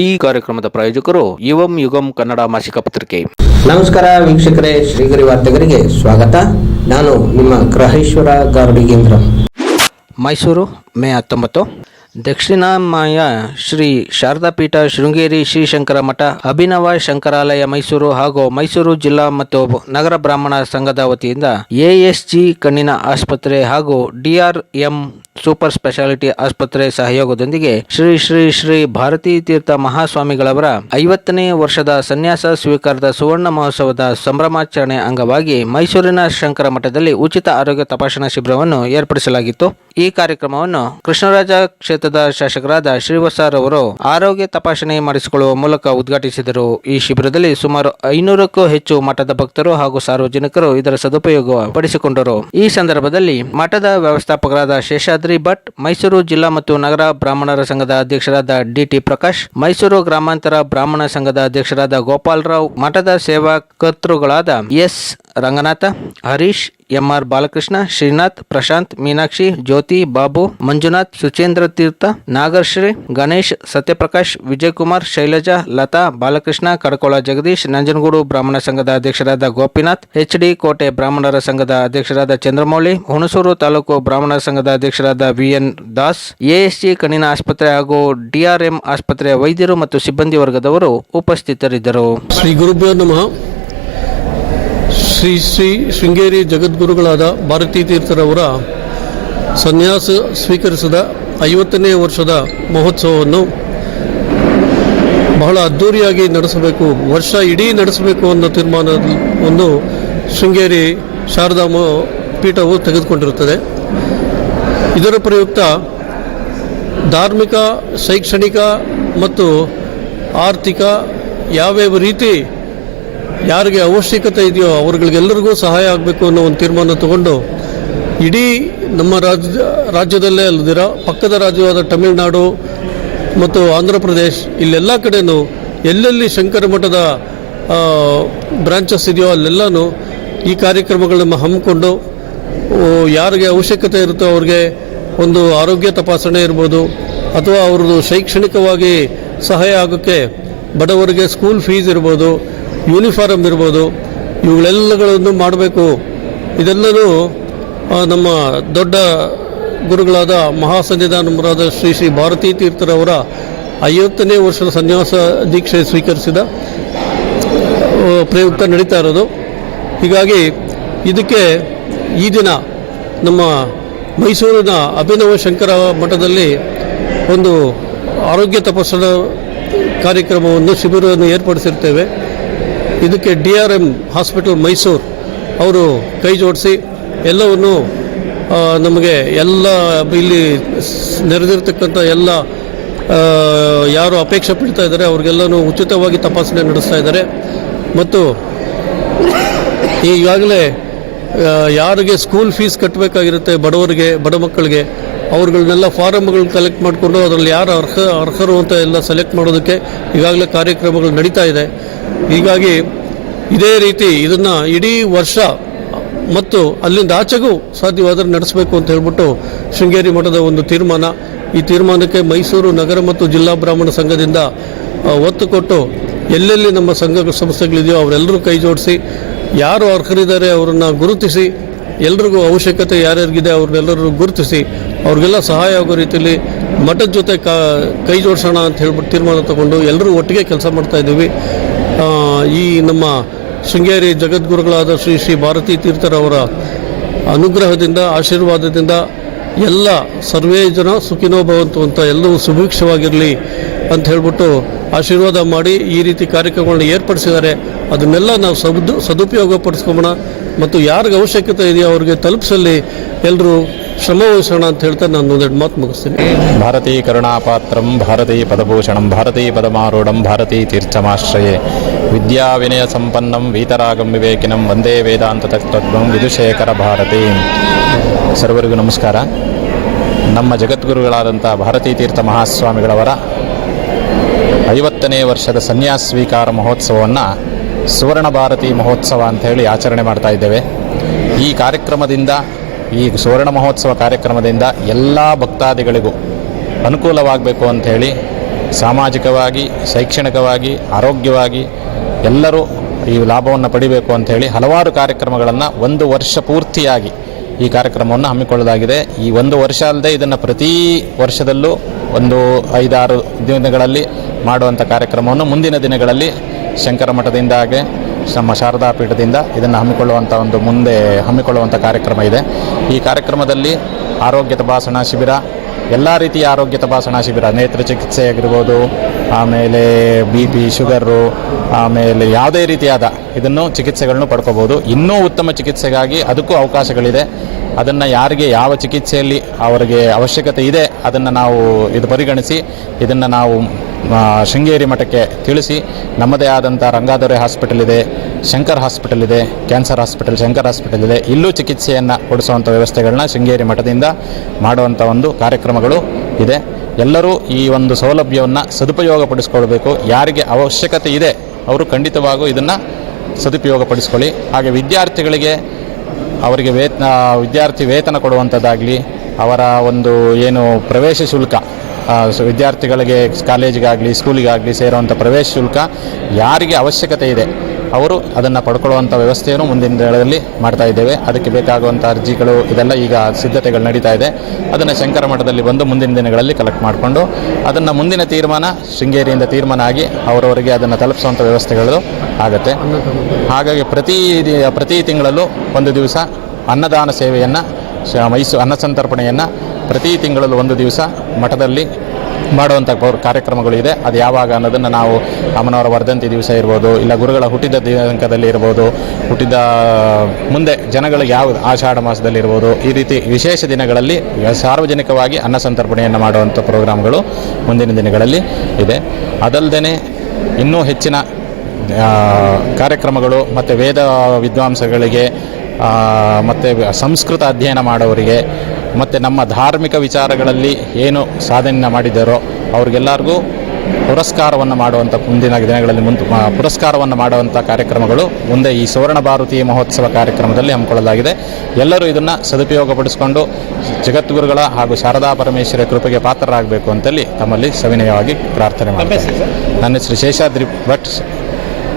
ಈ ಕಾರ್ಯಕ್ರಮದ ಪ್ರಾಯೋಜಕರು ಯುವಂ ಯುಗಂ ಕನ್ನಡ ಮಾಸಿಕ ಪತ್ರಿಕೆ. ನಮಸ್ಕಾರ ವೀಕ್ಷಕರೇ ಶ್ರೀಗರಿ ವಾರ್ತೆಗರಿಗೆ ಸ್ವಾಗತ. ನಾನು ನಿಮ್ಮ ಗ್ರಹೇಶ್ವರ ಗಾರ್ಡಿಗೇಂದ್ರ ಮೈಸೂರು ಮೇ ಹತ್ತೊಂಬತ್ತು. ದಕ್ಷಿಣಾಮಯ ಶ್ರೀ ಶಾರದಾ ಪೀಠ ಶೃಂಗೇರಿ ಶ್ರೀ ಶಂಕರ ಮಠ ಅಭಿನವ ಶಂಕರಾಲಯ ಮೈಸೂರು ಹಾಗೂ ಮೈಸೂರು ಜಿಲ್ಲಾ ಮತ್ತು ನಗರ ಬ್ರಾಹ್ಮಣ ಸಂಘದ ವತಿಯಿಂದ ಎಎಸ್ಜಿ ಕಣ್ಣಿನ ಆಸ್ಪತ್ರೆ ಹಾಗೂ ಡಿಆರ್ಎಂ ಸೂಪರ್ ಸ್ಪೆಷಾಲಿಟಿ ಆಸ್ಪತ್ರೆ ಸಹಯೋಗದೊಂದಿಗೆ ಶ್ರೀ ಶ್ರೀ ಶ್ರೀ ಭಾರತೀ ತೀರ್ಥ ಮಹಾಸ್ವಾಮಿಗಳವರ ಐವತ್ತನೇ ವರ್ಷದ ಸನ್ಯಾಸ ಸ್ವೀಕಾರದ ಸುವರ್ಣ ಮಹೋತ್ಸವದ ಸಂಭ್ರಮಾಚರಣೆ ಅಂಗವಾಗಿ ಮೈಸೂರಿನ ಶಂಕರ ಮಠದಲ್ಲಿ ಉಚಿತ ಆರೋಗ್ಯ ತಪಾಸಣಾ ಶಿಬಿರವನ್ನು ಏರ್ಪಡಿಸಲಾಗಿತ್ತು. ಈ ಕಾರ್ಯಕ್ರಮವನ್ನು ಕೃಷ್ಣರಾಜ ಕ್ಷೇತ್ರದ ಶಾಸಕರಾದ ಶ್ರೀವಸಾರ್ ಅವರು ಆರೋಗ್ಯ ತಪಾಸಣೆ ಮಾಡಿಸಿಕೊಳ್ಳುವ ಮೂಲಕ ಉದ್ಘಾಟಿಸಿದರು. ಈ ಶಿಬಿರದಲ್ಲಿ ಸುಮಾರು ಐನೂರಕ್ಕೂ ಹೆಚ್ಚು ಮಠದ ಭಕ್ತರು ಹಾಗೂ ಸಾರ್ವಜನಿಕರು ಇದರ ಸದುಪಯೋಗ ಪಡಿಸಿಕೊಂಡರು ಈ ಸಂದರ್ಭದಲ್ಲಿ ಮಠದ ವ್ಯವಸ್ಥಾಪಕರಾದ ಶೇಷಾದ್ರಿ ಭಟ್, ಮೈಸೂರು ಜಿಲ್ಲಾ ಮತ್ತು ನಗರ ಬ್ರಾಹ್ಮಣರ ಸಂಘದ ಅಧ್ಯಕ್ಷರಾದ ಡಿಟಿ ಪ್ರಕಾಶ್, ಮೈಸೂರು ಗ್ರಾಮಾಂತರ ಬ್ರಾಹ್ಮಣ ಸಂಘದ ಅಧ್ಯಕ್ಷರಾದ ಗೋಪಾಲರಾವ್, ಮಠದ ಸೇವಾ ಕರ್ತೃಗಳಾದ ಎಸ್ ರಂಗನಾಥ, ಹರೀಶ್ ಎಂಆರ್ ಬಾಲಕೃಷ್ಣ, ಶ್ರೀನಾಥ್, ಪ್ರಶಾಂತ್, ಮೀನಾಕ್ಷಿ, ಜ್ಯೋತಿ, ಬಾಬು, ಮಂಜುನಾಥ್, ಸುಚೇಂದ್ರ ತೀರ್ಥ, ನಾಗರ್ಶ್ರೀ, ಗಣೇಶ್, ಸತ್ಯಪ್ರಕಾಶ್, ವಿಜಯಕುಮಾರ್, ಶೈಲಜಾ, ಲತಾ, ಬಾಲಕೃಷ್ಣ, ಕಡಕೋಳ ಜಗದೀಶ್, ನಂಜನಗೂಡು ಬ್ರಾಹ್ಮಣ ಸಂಘದ ಅಧ್ಯಕ್ಷರಾದ ಗೋಪಿನಾಥ್ ಎಚ್ ಡಿ ಕೋಟೆ ಬ್ರಾಹ್ಮಣರ ಸಂಘದ ಅಧ್ಯಕ್ಷರಾದ ಚಂದ್ರಮೌಳಿ, ಹುಣಸೂರು ತಾಲೂಕು ಬ್ರಾಹ್ಮಣ ಸಂಘದ ಅಧ್ಯಕ್ಷರಾದ ವಿಎನ್ ದಾಸ್, ಎಎಸ್ಜಿ ಕಣ್ಣಿನ ಆಸ್ಪತ್ರೆ ಹಾಗೂ ಡಿಆರ್ಎಂ ಆಸ್ಪತ್ರೆಯ ವೈದ್ಯರು ಮತ್ತು ಸಿಬ್ಬಂದಿ ವರ್ಗದವರು ಉಪಸ್ಥಿತರಿದ್ದರು. ಶ್ರೀ ಗುರುಭ್ಯೋ ನಮಃ. ಶ್ರೀ ಶ್ರೀ ಶೃಂಗೇರಿ ಜಗದ್ಗುರುಗಳಾದ ಭಾರತೀ ತೀರ್ಥರವರ ಸನ್ಯಾಸ ಸ್ವೀಕರಿಸಿದ ಐವತ್ತನೇ ವರ್ಷದ ಮಹೋತ್ಸವವನ್ನು ಬಹಳ ಅದ್ಧೂರಿಯಾಗಿ ನಡೆಸಬೇಕು, ವರ್ಷ ಇಡೀ ನಡೆಸಬೇಕು ಅನ್ನೋ ತೀರ್ಮಾನವನ್ನು ಶೃಂಗೇರಿ ಶಾರದಾಮ ಪೀಠವು ತೆಗೆದುಕೊಂಡಿರುತ್ತದೆ. ಇದರ ಪ್ರಯುಕ್ತ ಧಾರ್ಮಿಕ, ಶೈಕ್ಷಣಿಕ ಮತ್ತು ಆರ್ಥಿಕ ಯಾವ್ಯಾವ ರೀತಿ ಯಾರಿಗೆ ಅವಶ್ಯಕತೆ ಇದೆಯೋ ಅವ್ರಗಳಿಗೆಲ್ಲರಿಗೂ ಸಹಾಯ ಆಗಬೇಕು ಅನ್ನೋ ಒಂದು ತೀರ್ಮಾನ ತಗೊಂಡು ಇಡೀ ನಮ್ಮ ರಾಜ್ಯ, ರಾಜ್ಯದಲ್ಲೇ ಅಲ್ಲದಿರ ಪಕ್ಕದ ರಾಜ್ಯವಾದ ತಮಿಳುನಾಡು ಮತ್ತು ಆಂಧ್ರ ಪ್ರದೇಶ್ ಇಲ್ಲೆಲ್ಲ ಕಡೆಯೂ ಎಲ್ಲೆಲ್ಲಿ ಶಂಕರ ಮಠದ ಬ್ರಾಂಚಸ್ ಇದೆಯೋ ಅಲ್ಲೆಲ್ಲನೂ ಈ ಕಾರ್ಯಕ್ರಮಗಳನ್ನು ಹಮ್ಮಿಕೊಂಡು ಯಾರಿಗೆ ಅವಶ್ಯಕತೆ ಇರುತ್ತೋ ಅವ್ರಿಗೆ ಒಂದು ಆರೋಗ್ಯ ತಪಾಸಣೆ ಇರ್ಬೋದು ಅಥವಾ ಅವ್ರದ್ದು ಶೈಕ್ಷಣಿಕವಾಗಿ ಸಹಾಯ ಆಗೋಕ್ಕೆ ಬಡವರಿಗೆ ಸ್ಕೂಲ್ ಫೀಸ್ ಇರ್ಬೋದು ಯೂನಿಫಾರ್ಮ್ ಇರ್ಬೋದು, ಇವುಗಳೆಲ್ಲಗಳನ್ನು ಮಾಡಬೇಕು. ಇದೆಲ್ಲವೂ ನಮ್ಮ ದೊಡ್ಡ ಗುರುಗಳಾದ ಮಹಾಸನ್ನಿಧಾನಮರಾದ ಶ್ರೀ ಶ್ರೀ ಭಾರತೀ ತೀರ್ಥರವರ ಐವತ್ತನೇ ವರ್ಷದ ಸನ್ಯಾಸ ದೀಕ್ಷೆ ಸ್ವೀಕರಿಸಿದ ಪ್ರಯುಕ್ತ ನಡೀತಾ ಇರೋದು. ಹೀಗಾಗಿ ಇದಕ್ಕೆ ಈ ದಿನ ನಮ್ಮ ಮೈಸೂರಿನ ಅಭಿನವ ಶಂಕರ ಮಠದಲ್ಲಿ ಒಂದು ಆರೋಗ್ಯ ತಪಾಸಣಾ ಕಾರ್ಯಕ್ರಮವನ್ನು, ಶಿಬಿರವನ್ನು ಏರ್ಪಡಿಸಿರ್ತೇವೆ. ಇದಕ್ಕೆ D R M hospital Mysore ಅವರು ಕೈ ಜೋಡಿಸಿ ಎಲ್ಲವನ್ನು ನಮಗೆ ಎಲ್ಲ ಇಲ್ಲಿ ನೆರೆದಿರ್ತಕ್ಕಂಥ ಎಲ್ಲ ಯಾರು ಅಪೇಕ್ಷೆ ಪಡ್ತಾ ಇದ್ದಾರೆ ಅವ್ರಿಗೆಲ್ಲನೂ ಉಚಿತವಾಗಿ ತಪಾಸಣೆ ನಡೆಸ್ತಾ ಇದ್ದಾರೆ. ಮತ್ತು ಈಗಾಗಲೇ ಯಾರಿಗೆ ಸ್ಕೂಲ್ ಫೀಸ್ ಕಟ್ಟಬೇಕಾಗಿರುತ್ತೆ ಬಡವರಿಗೆ, ಬಡ ಮಕ್ಕಳಿಗೆ ಅವ್ರುಗಳನ್ನೆಲ್ಲ ಫಾರಮ್ಗಳು ಕಲೆಕ್ಟ್ ಮಾಡಿಕೊಂಡು ಅದರಲ್ಲಿ ಯಾರು ಅರ್ಹ, ಅರ್ಹರು ಅಂತ ಎಲ್ಲ ಸೆಲೆಕ್ಟ್ ಮಾಡೋದಕ್ಕೆ ಈಗಾಗಲೇ ಕಾರ್ಯಕ್ರಮಗಳು ನಡೀತಾ ಇದೆ. ಹೀಗಾಗಿ ಇದೇ ರೀತಿ ಇದನ್ನು ಇಡೀ ವರ್ಷ ಮತ್ತು ಅಲ್ಲಿಂದ ಆಚೆಗೂ ಸಾಧ್ಯವಾದರೆ ನಡೆಸಬೇಕು ಅಂತ ಹೇಳ್ಬಿಟ್ಟು ಶೃಂಗೇರಿ ಮಠದ ಒಂದು ತೀರ್ಮಾನ. ಈ ತೀರ್ಮಾನಕ್ಕೆ ಮೈಸೂರು ನಗರ ಮತ್ತು ಜಿಲ್ಲಾ ಬ್ರಾಹ್ಮಣ ಸಂಘದಿಂದ ಒತ್ತು ಕೊಟ್ಟು ಎಲ್ಲೆಲ್ಲಿ ನಮ್ಮ ಸಂಘ ಸಂಸ್ಥೆಗಳಿದೆಯೋ ಅವರೆಲ್ಲರೂ ಕೈ ಜೋಡಿಸಿ, ಯಾರು ಅರ್ಹರಿದ್ದಾರೆ ಅವರನ್ನು ಗುರುತಿಸಿ, ಎಲ್ರಿಗೂ ಅವಶ್ಯಕತೆ ಯಾರ್ಯಾರಿಗಿದೆ ಅವ್ರನ್ನೆಲ್ಲರೂ ಗುರುತಿಸಿ ಅವ್ರಿಗೆಲ್ಲ ಸಹಾಯ ಆಗೋ ರೀತಿಯಲ್ಲಿ ಮಠದ ಜೊತೆ ಕಾ, ಕೈ ಜೋಡಿಸೋಣ ಅಂತ ಹೇಳ್ಬಿಟ್ಟು ತೀರ್ಮಾನ ತಗೊಂಡು ಎಲ್ಲರೂ ಒಟ್ಟಿಗೆ ಕೆಲಸ ಮಾಡ್ತಾ ಇದ್ದೀವಿ. ಈ ನಮ್ಮ ಶೃಂಗೇರಿ ಜಗದ್ಗುರುಗಳಾದ ಶ್ರೀ ಶ್ರೀ ಭಾರತೀ ತೀರ್ಥರವರ ಅನುಗ್ರಹದಿಂದ, ಆಶೀರ್ವಾದದಿಂದ ಎಲ್ಲ ಸರ್ವೇ ಜನ ಸುಖಿನೋ ಭವಂತು ಅಂತ ಎಲ್ಲವೂ ಸುಭಿಕ್ಷವಾಗಿರಲಿ ಅಂತ ಹೇಳ್ಬಿಟ್ಟು ಆಶೀರ್ವಾದ ಮಾಡಿ ಈ ರೀತಿ ಕಾರ್ಯಕ್ರಮಗಳನ್ನ ಏರ್ಪಡಿಸಿದ್ದಾರೆ. ಅದನ್ನೆಲ್ಲ ನಾವು ಸದು ಸದುಪಯೋಗ ಪಡಿಸ್ಕೊಂಬೋಣ ಮತ್ತು ಯಾರಿಗೆ ಅವಶ್ಯಕತೆ ಇದೆಯೋ ಅವ್ರಿಗೆ ತಲುಪಿಸಲ್ಲಿ ಎಲ್ಲರೂ ಶ್ರಮ ವಹಿಸೋಣ ಅಂತ ಹೇಳ್ತಾ ನಾನು ಒಂದೆರಡು ಮಾತು ಮುಗಿಸ್ತೀನಿ. ಭಾರತೀ ಕರುಣಾಪಾತ್ರಂ, ಭಾರತೀ ಪದಭೂಷಣಂ, ಭಾರತೀ ಪದಮಾರೂಢಂ, ಭಾರತೀ ತೀರ್ಥಮಾಶ್ರಯೇ. ವಿದ್ಯಾ ವಿನಯ ಸಂಪನ್ನಂ, ವೀತರಾಗಂ ವಿವೇಕಿನಂ, ವಂದೇ ವೇದಾಂತ ತತ್ವಂ ವಿದುಶೇಖರ ಭಾರತಿ. ಸರ್ವರಿಗೂ ನಮಸ್ಕಾರ. ನಮ್ಮ ಜಗದ್ಗುರುಗಳಾದಂಥ ಭಾರತೀ ತೀರ್ಥ ಮಹಾಸ್ವಾಮಿಗಳವರ ಐವತ್ತನೇ ವರ್ಷದ ಸನ್ಯಾಸ ಸ್ವೀಕಾರ ಮಹೋತ್ಸವವನ್ನು ಸುವರ್ಣ ಭಾರತಿ ಮಹೋತ್ಸವ ಅಂತ ಹೇಳಿ ಆಚರಣೆ ಮಾಡ್ತಾ ಇದ್ದೇವೆ. ಈ ಕಾರ್ಯಕ್ರಮದಿಂದ ಈ ಸುವರ್ಣ ಮಹೋತ್ಸವ ಕಾರ್ಯಕ್ರಮದಿಂದ ಎಲ್ಲ ಭಕ್ತಾದಿಗಳಿಗೂ ಅನುಕೂಲವಾಗಬೇಕು ಅಂಥೇಳಿ ಸಾಮಾಜಿಕವಾಗಿ, ಶೈಕ್ಷಣಿಕವಾಗಿ, ಆರೋಗ್ಯವಾಗಿ ಎಲ್ಲರೂ ಈ ಲಾಭವನ್ನು ಪಡಿಬೇಕು ಅಂಥೇಳಿ ಹಲವಾರು ಕಾರ್ಯಕ್ರಮಗಳನ್ನು ಒಂದು ವರ್ಷ ಪೂರ್ತಿಯಾಗಿ ಈ ಕಾರ್ಯಕ್ರಮವನ್ನು ಹಮ್ಮಿಕೊಳ್ಳಲಾಗಿದೆ. ಈ ಒಂದು ವರ್ಷ ಅಲ್ಲದೆ ಇದನ್ನು ಪ್ರತಿ ವರ್ಷದಲ್ಲೂ ಒಂದು ಐದಾರು ದಿನಗಳಲ್ಲಿ ಮಾಡುವಂಥ ಕಾರ್ಯಕ್ರಮವನ್ನು ಮುಂದಿನ ದಿನಗಳಲ್ಲಿ ಶಂಕರ ಮಠದಿಂದ ಹಾಗೆ ನಮ್ಮ ಶಾರದಾ ಪೀಠದಿಂದ ಇದನ್ನು ಹಮ್ಮಿಕೊಳ್ಳುವಂಥ ಒಂದು ಮುಂದೆ ಹಮ್ಮಿಕೊಳ್ಳುವಂಥ ಕಾರ್ಯಕ್ರಮ ಇದೆ. ಈ ಕಾರ್ಯಕ್ರಮದಲ್ಲಿ ಆರೋಗ್ಯ ತಪಾಸಣಾ ಶಿಬಿರ, ಎಲ್ಲ ರೀತಿಯ ಆರೋಗ್ಯ ತಪಾಸಣಾ ಶಿಬಿರ, ನೇತ್ರ ಚಿಕಿತ್ಸೆ ಆಗಿರ್ಬೋದು, ಆಮೇಲೆ ಬಿ ಪಿ ಶುಗರು, ಆಮೇಲೆ ಯಾವುದೇ ರೀತಿಯಾದ ಇದನ್ನು ಚಿಕಿತ್ಸೆಗಳನ್ನು ಪಡ್ಕೋಬೋದು. ಇನ್ನೂ ಉತ್ತಮ ಚಿಕಿತ್ಸೆಗಾಗಿ ಅದಕ್ಕೂ ಅವಕಾಶಗಳಿದೆ. ಅದನ್ನು ಯಾರಿಗೆ ಯಾವ ಚಿಕಿತ್ಸೆಯಲ್ಲಿ ಅವರಿಗೆ ಅವಶ್ಯಕತೆ ಇದೆ ಅದನ್ನು ನಾವು ಇದು ಪರಿಗಣಿಸಿ ಇದನ್ನು ನಾವು ಶೃಂಗೇರಿ ಮಠಕ್ಕೆ ತಿಳಿಸಿ, ನಮ್ಮದೇ ಆದಂಥ ರಂಗಾದೊರೆ ಹಾಸ್ಪಿಟಲ್ ಇದೆ, ಶಂಕರ್ ಹಾಸ್ಪಿಟಲ್ ಇದೆ, ಕ್ಯಾನ್ಸರ್ ಹಾಸ್ಪಿಟಲ್, ಶಂಕರ್ ಹಾಸ್ಪಿಟಲ್ ಇದೆ. ಇಲ್ಲೂ ಚಿಕಿತ್ಸೆಯನ್ನು ಕೊಡಿಸುವಂಥ ವ್ಯವಸ್ಥೆಗಳನ್ನ ಶೃಂಗೇರಿ ಮಠದಿಂದ ಮಾಡುವಂಥ ಒಂದು ಕಾರ್ಯಕ್ರಮಗಳು ಇದೆ. ಎಲ್ಲರೂ ಈ ಒಂದು ಸೌಲಭ್ಯವನ್ನು ಸದುಪಯೋಗಪಡಿಸ್ಕೊಳ್ಬೇಕು. ಯಾರಿಗೆ ಅವಶ್ಯಕತೆ ಇದೆ, ಅವರು ಖಂಡಿತವಾಗೂ ಇದನ್ನು ಸದುಪಯೋಗಪಡಿಸ್ಕೊಳ್ಳಿ. ಹಾಗೆ ವಿದ್ಯಾರ್ಥಿಗಳಿಗೆ ಅವರಿಗೆ ವೇತನ ವಿದ್ಯಾರ್ಥಿ ವೇತನ ಕೊಡುವಂಥದ್ದಾಗಲಿ ಅವರ ಒಂದು ಏನು ಪ್ರವೇಶ ಶುಲ್ಕ ವಿದ್ಯಾರ್ಥಿಗಳಿಗೆ ಕಾಲೇಜಿಗಾಗಲಿ, ಸ್ಕೂಲಿಗಾಗಲಿ ಸೇರುವಂಥ ಪ್ರವೇಶ ಶುಲ್ಕ ಯಾರಿಗೆ ಅವಶ್ಯಕತೆ ಇದೆ, ಅವರು ಅದನ್ನು ಪಡ್ಕೊಳ್ಳುವಂಥ ವ್ಯವಸ್ಥೆಯನ್ನು ಮುಂದಿನ ದಿನಗಳಲ್ಲಿ ಮಾಡ್ತಾ ಇದ್ದೇವೆ. ಅದಕ್ಕೆ ಬೇಕಾಗುವಂಥ ಅರ್ಜಿಗಳು ಇದೆಲ್ಲ ಈಗ ಸಿದ್ಧತೆಗಳು ನಡೀತಾ ಇದೆ. ಅದನ್ನು ಶಂಕರ ಮಠದಲ್ಲಿ ಬಂದು ಮುಂದಿನ ದಿನಗಳಲ್ಲಿ ಕಲೆಕ್ಟ್ ಮಾಡಿಕೊಂಡು, ಅದನ್ನು ಮುಂದಿನ ತೀರ್ಮಾನ, ಶೃಂಗೇರಿಯಿಂದ ತೀರ್ಮಾನ ಆಗಿ ಅವರವರಿಗೆ ಅದನ್ನು ತಲುಪಿಸುವಂಥ ವ್ಯವಸ್ಥೆಗಳು ಆಗುತ್ತೆ. ಹಾಗಾಗಿ ಪ್ರತಿ ಪ್ರತಿ ತಿಂಗಳಲ್ಲೂ ಒಂದು ದಿವಸ ಅನ್ನದಾನ ಸೇವೆಯನ್ನು ಮೈಸೂರು ಅನ್ನ ಸಂತರ್ಪಣೆಯನ್ನು ಪ್ರತಿ ತಿಂಗಳಲ್ಲೂ ಒಂದು ದಿವಸ ಮಠದಲ್ಲಿ ಮಾಡುವಂಥ ಕಾರ್ಯಕ್ರಮಗಳು ಇದೆ. ಅದು ಯಾವಾಗ ಅನ್ನೋದನ್ನು ನಾವು ಅಮ್ಮನವರ ವರ್ಧಂತಿ ದಿವಸ ಇರ್ಬೋದು, ಇಲ್ಲ ಗುರುಗಳ ಹುಟ್ಟಿದ ದಿನಾಂಕದಲ್ಲಿ ಇರ್ಬೋದು, ಹುಟ್ಟಿದ ಮುಂದೆ ಜನಗಳಿಗೆ ಯಾವ ಆಷಾಢ ಮಾಸದಲ್ಲಿ ಇರ್ಬೋದು, ಈ ರೀತಿ ವಿಶೇಷ ದಿನಗಳಲ್ಲಿ ಸಾರ್ವಜನಿಕವಾಗಿ ಅನ್ನ ಸಂತರ್ಪಣೆಯನ್ನು ಮಾಡುವಂಥ ಪ್ರೋಗ್ರಾಮ್ಗಳು ಮುಂದಿನ ದಿನಗಳಲ್ಲಿ ಇದೆ. ಅದಲ್ಲದೆ ಇನ್ನೂ ಹೆಚ್ಚಿನ ಕಾರ್ಯಕ್ರಮಗಳು ಮತ್ತು ವೇದ ವಿದ್ವಾಂಸಗಳಿಗೆ ಮತ್ತು ಸಂಸ್ಕೃತ ಅಧ್ಯಯನ ಮಾಡೋರಿಗೆ ಮತ್ತು ನಮ್ಮ ಧಾರ್ಮಿಕ ವಿಚಾರಗಳಲ್ಲಿ ಏನು ಸಾಧನೆ ಮಾಡಿದ್ದಾರೋ ಅವ್ರಿಗೆಲ್ಲರಿಗೂ ಪುರಸ್ಕಾರವನ್ನು ಮಾಡುವಂಥ ಮುಂದಿನ ದಿನಗಳಲ್ಲಿ ಮುಂದೆ ಪುರಸ್ಕಾರವನ್ನು ಮಾಡುವಂಥ ಕಾರ್ಯಕ್ರಮಗಳು ಮುಂದೆ ಈ ಸುವರ್ಣ ಭಾರತಿ ಮಹೋತ್ಸವ ಕಾರ್ಯಕ್ರಮದಲ್ಲಿ ಹಮ್ಮಿಕೊಳ್ಳಲಾಗಿದೆ. ಎಲ್ಲರೂ ಇದನ್ನು ಸದುಪಯೋಗಪಡಿಸಿಕೊಂಡು ಜಗದ್ಗುರುಗಳ ಹಾಗೂ ಶಾರದಾ ಪರಮೇಶ್ವರ ಕೃಪೆಗೆ ಪಾತ್ರರಾಗಬೇಕು ಅಂತಲ್ಲಿ ತಮ್ಮಲ್ಲಿ ಸವಿನಯವಾಗಿ ಪ್ರಾರ್ಥನೆ ಮಾಡ್ತೀನಿ. ನನ್ನ ಹೆಸರು ಶೇಷಾದ್ರಿ ಭಟ್.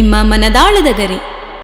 ನಿಮ್ಮ ಮನದಾಳದ ಗರಿ.